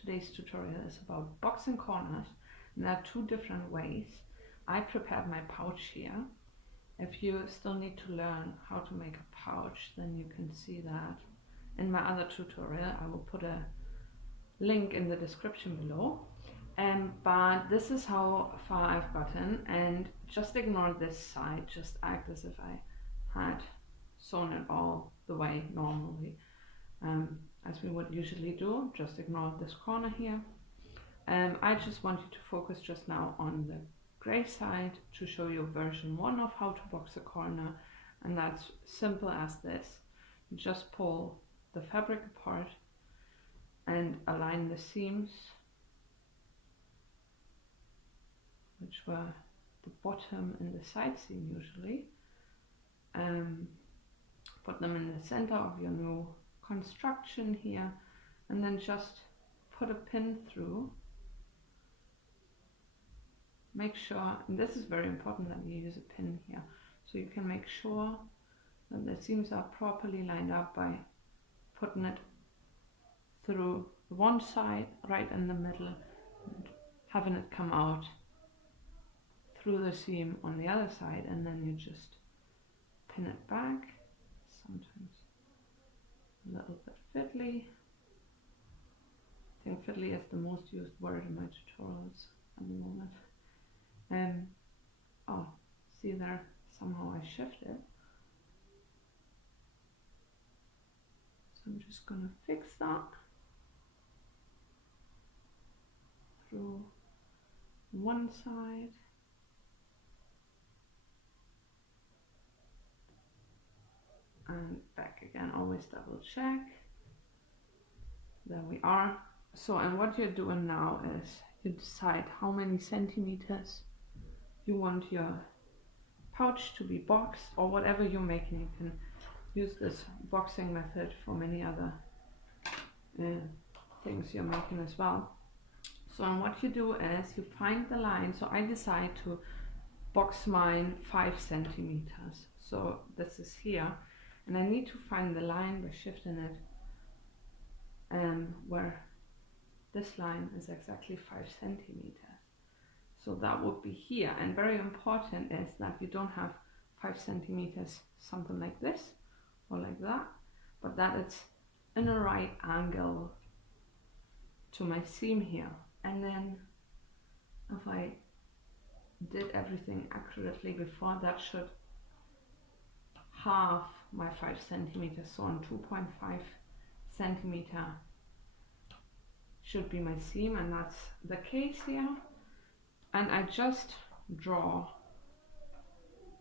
today's tutorial is about boxing corners, and there are two different ways. I prepared my pouch here. If you still need to learn how to make a pouch, then you can see that in my other tutorial. I will put a link in the description below. But this is how far I've gotten, and just ignore this side. Just act as if I had sewn it all the way normally, as we would usually do. Just ignore this corner here. I just want you to focus just now on the grey side to show you version 1 of how to box a corner, and that's simple as this. You just pull the fabric apart and align the seams, which were the bottom and the side seam usually. Put them in the center of your new construction here, and then just put a pin through. Make sure, and this is very important, that you use a pin here, so you can make sure that the seams are properly lined up by putting it through one side right in the middle and having it come out through the seam on the other side, and then you just pin it back. Sometimes a little bit fiddly. I think fiddly is the most used word in my tutorials at the moment. Oh, see there, somehow I shifted. So I'm just gonna fix that through one side. And back again, always double check. There we are. So, and what you're doing now is you decide how many centimeters you want your pouch to be boxed, or whatever you're making. You can use this boxing method for many other things you're making as well. So, and what you do is you find the line. So I decide to box mine 5 centimeters. So this is here. And I need to find the line by shifting it, where this line is exactly 5 centimeters. So that would be here. And very important is that you don't have 5 centimeters, something like this or like that, but that it's in a right angle to my seam here. And then if I did everything accurately before, that should half my 5 centimeters, so on 2.5 centimeter should be my seam, and that's the case here. And I just draw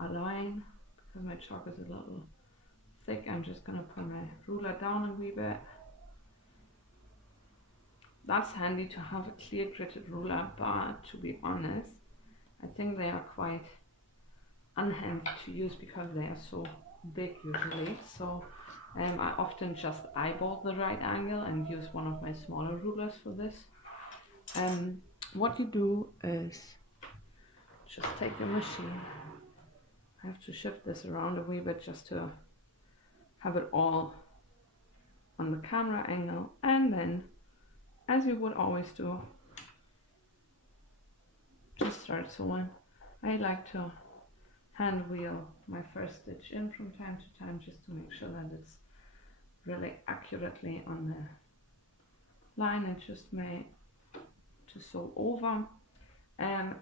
a line because my chalk is a little thick. I'm just gonna put my ruler down a wee bit. That's handy to have a clear gritted ruler, but to be honest, I think they are quite unhandy to use because they are so big usually. So I often just eyeball the right angle and use one of my smaller rulers for this. What you do is just take the machine. I have to shift this around a wee bit just to have it all on the camera angle, and then, as you would always do, just start sewing. I like to hand wheel my first stitch in from time to time just to make sure that it's really accurately on the line I just made to sew over.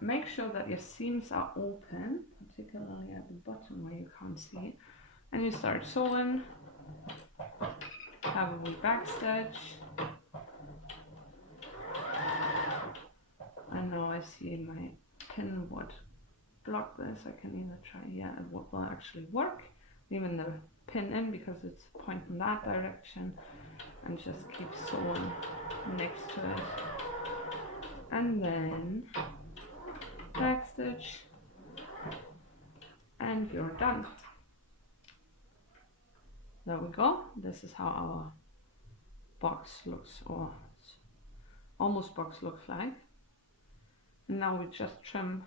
Make sure that your seams are open, particularly at the bottom where you can't see it, and you start sewing. Have a wee back stitch. I know I see my pin would block this. I can either try, yeah, it will actually work, leaving the pin in because it's pointing that direction, and just keep sewing next to it, and then back stitch, and you're done. There we go. This is how our box looks, or almost box looks like. And now we just trim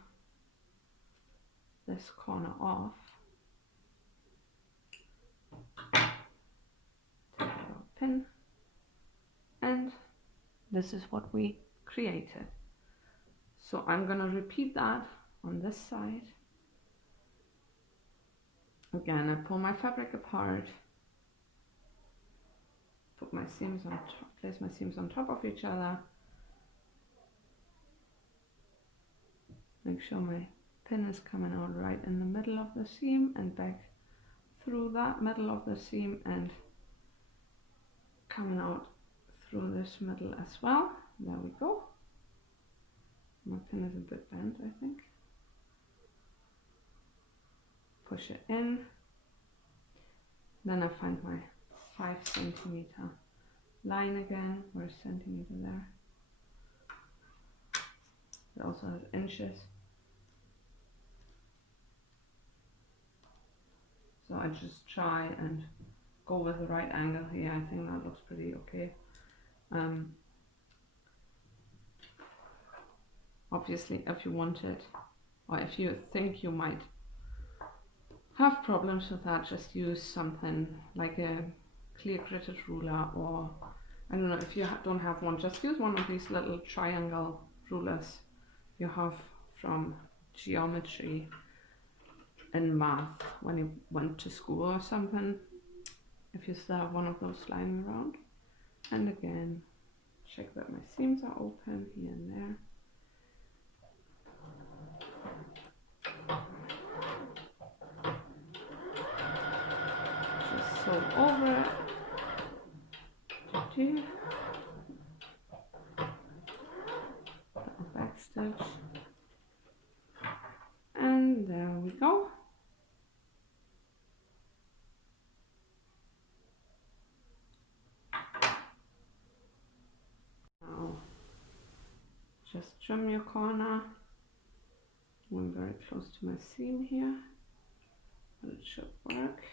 this corner off. Take out a pin, and this is what we created. So I'm going to repeat that on this side. Again, I pull my fabric apart, put my seams on top, place my seams on top of each other, make sure my pin is coming out right in the middle of the seam and back through that middle of the seam and coming out through this middle as well. There we go. My pin is a bit bent, I think. Push it in. Then I find my 5 centimeter line again. Where's centimeter there? It also has inches. So I just try and go with the right angle here. I think that looks pretty okay. Obviously, if you want it, or if you think you might have problems with that, just use something like a clear gritted ruler, or I don't know, if you don't have one, just use one of these little triangle rulers you have from geometry in math when you went to school or something, if you still have one of those lying around. And again, check that my seams are open here and there. Just sew over it. Back stitch. And there we go. Now just trim your corner. I'm very close to my seam here, but it should work.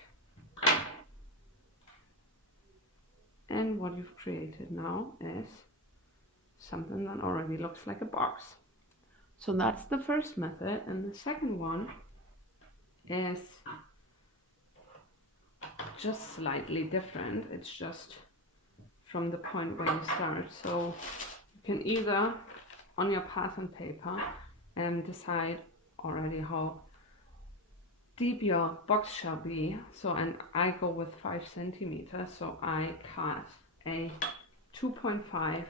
And what you've created now is something that already looks like a box. So that's the first method, and the second one is just slightly different. It's just from the point where you start. So you can either on your pattern paper decide already how deep your box shall be. So, and I go with 5 centimeters, so I cut a 2.5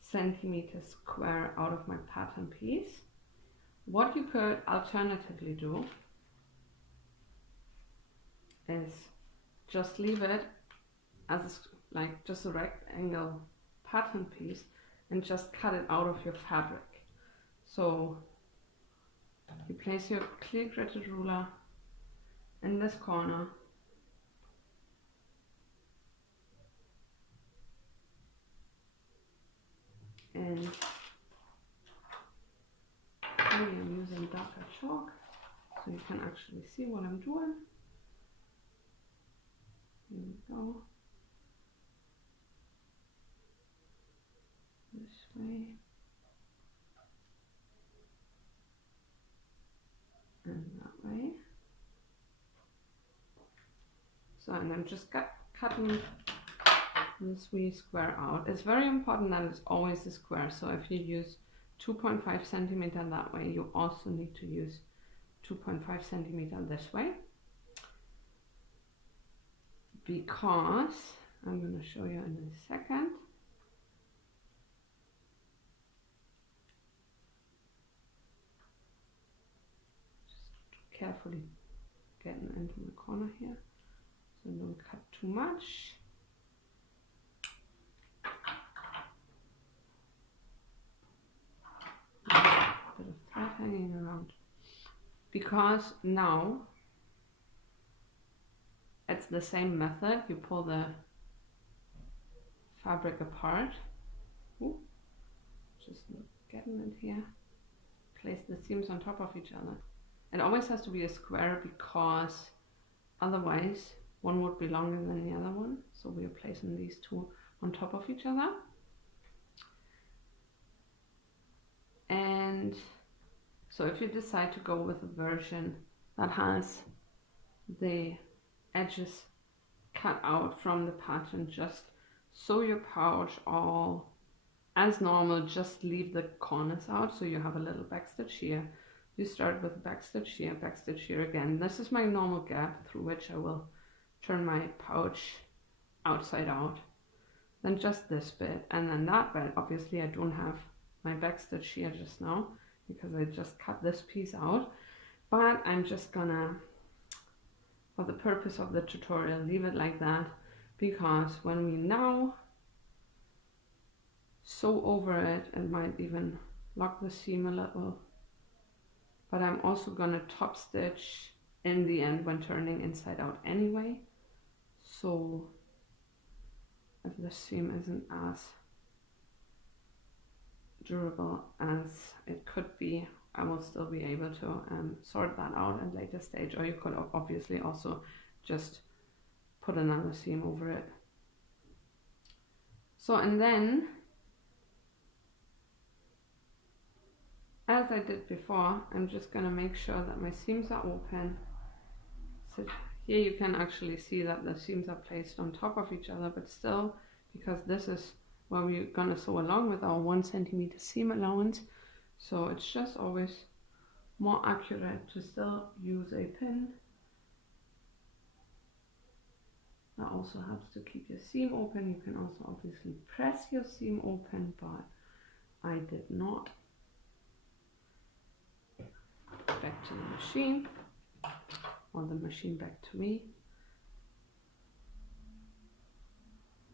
centimeter square out of my pattern piece. What you could alternatively do is just leave it as like just a rectangle pattern piece and just cut it out of your fabric. So you place your clear gritted ruler in this corner, and here I'm using darker chalk so you can actually see what I'm doing. Here we go. This way. And that way. So, and I'm just cutting this wee square out. It's very important that it's always a square. So if you use 2.5 centimeter that way, you also need to use 2.5 centimeter this way. Because, I'm going to show you in a second. Carefully getting into the corner here, so don't cut too much. A bit of thread hanging around, because now it's the same method. You pull the fabric apart. Ooh, just getting it here. Place the seams on top of each other. It always has to be a square, because otherwise one would be longer than the other one. So we are placing these two on top of each other. And so if you decide to go with a version that has the edges cut out from the pattern, just sew your pouch all as normal, just leave the corners out so you have a little backstitch here. You start with backstitch here again. This is my normal gap through which I will turn my pouch outside out. Then just this bit, and then that bit, obviously I don't have my backstitch here just now because I just cut this piece out, but I'm just gonna, for the purpose of the tutorial, leave it like that, because when we now sew over it, it might even lock the seam a little, but I'm also gonna top stitch in the end when turning inside out anyway, so if the seam isn't as durable as it could be, I will still be able to sort that out at a later stage, or you could obviously also just put another seam over it. So, and then, as I did before, I'm just going to make sure that my seams are open. So here you can actually see that the seams are placed on top of each other, but still, because this is where we're going to sew along with our 1 centimeter seam allowance, so it's just always more accurate to still use a pin. That also helps to keep your seam open. You can also obviously press your seam open, but I did not. Back to the machine, or the machine back to me.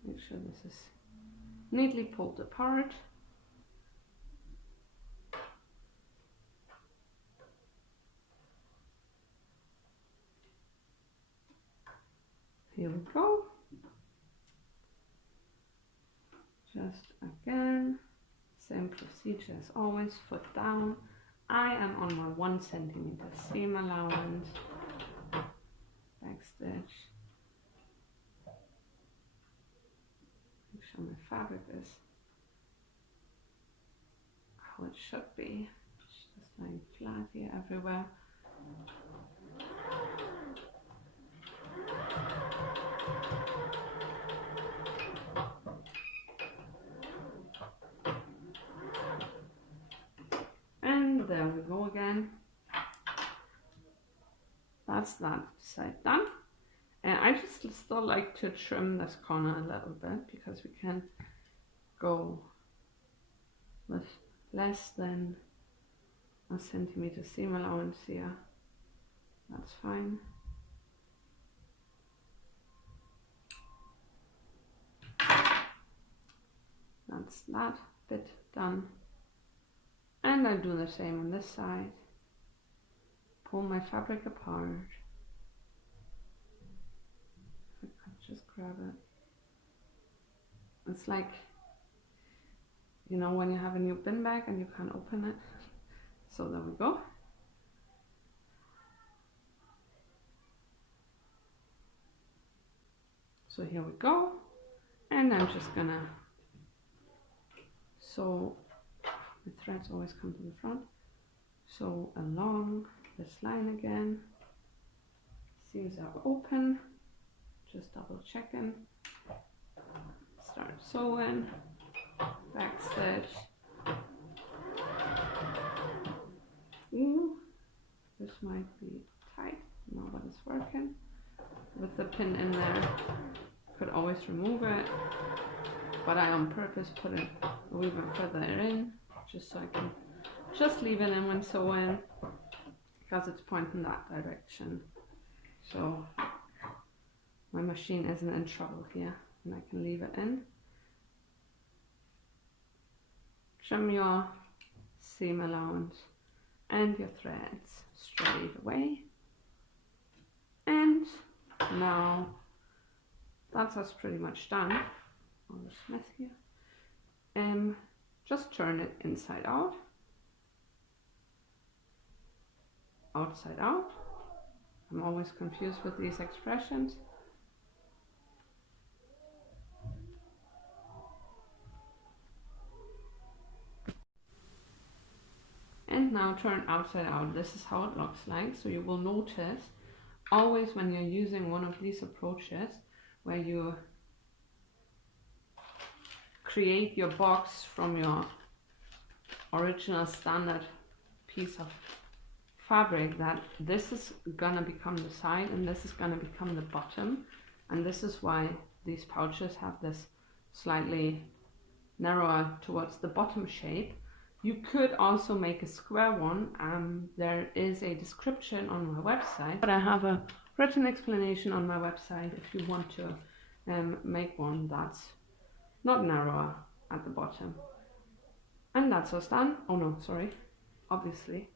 Make sure this is neatly pulled apart. Here we go. Just again, same procedure as always, foot down. I am on my 1 centimeter seam allowance, back stitch. Make sure my fabric is how it should be. It's just lying flat here everywhere. And there we go again. That's that side done. And I just still like to trim this corner a little bit because we can't go with less than a centimeter seam allowance here. That's fine. That's that bit done. And I do the same on this side. Pull my fabric apart. If I could just grab it. It's like, you know, when you have a new bin bag and you can't open it. So there we go. So here we go. And I'm just gonna sew. The threads always come to the front. So along this line again, seams are open, just double checking, start sewing, back stitch. Ooh, this might be tight, now but it's working. With the pin in there, could always remove it, but I on purpose put it a little bit further in, just so I can just leave it in when sewing, because it's pointing that direction. So my machine isn't in trouble here, and I can leave it in. Trim your seam allowance and your threads straight away. And now that's us pretty much done. All this mess here. Just turn it inside out, outside out. I'm always confused with these expressions. And now turn outside out. This is how it looks like. So you will notice always when you're using one of these approaches where you create your box from your original standard piece of fabric, that this is gonna become the side and this is gonna become the bottom, and this is why these pouches have this slightly narrower towards the bottom shape. You could also make a square one. There is a description on my website, but I have a written explanation on my website if you want to make one that's not narrower at the bottom. And that's us done. Oh no, sorry, obviously.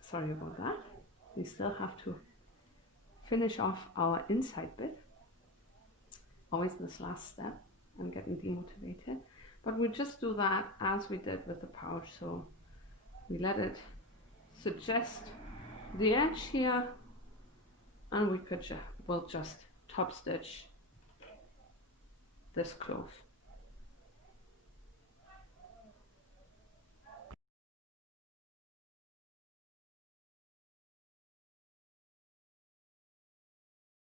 Sorry about that. We still have to finish off our inside bit. Always this last step. I'm getting demotivated. But we just do that as we did with the pouch. So we let it suggest the edge here, and we could we'll just top stitch this close.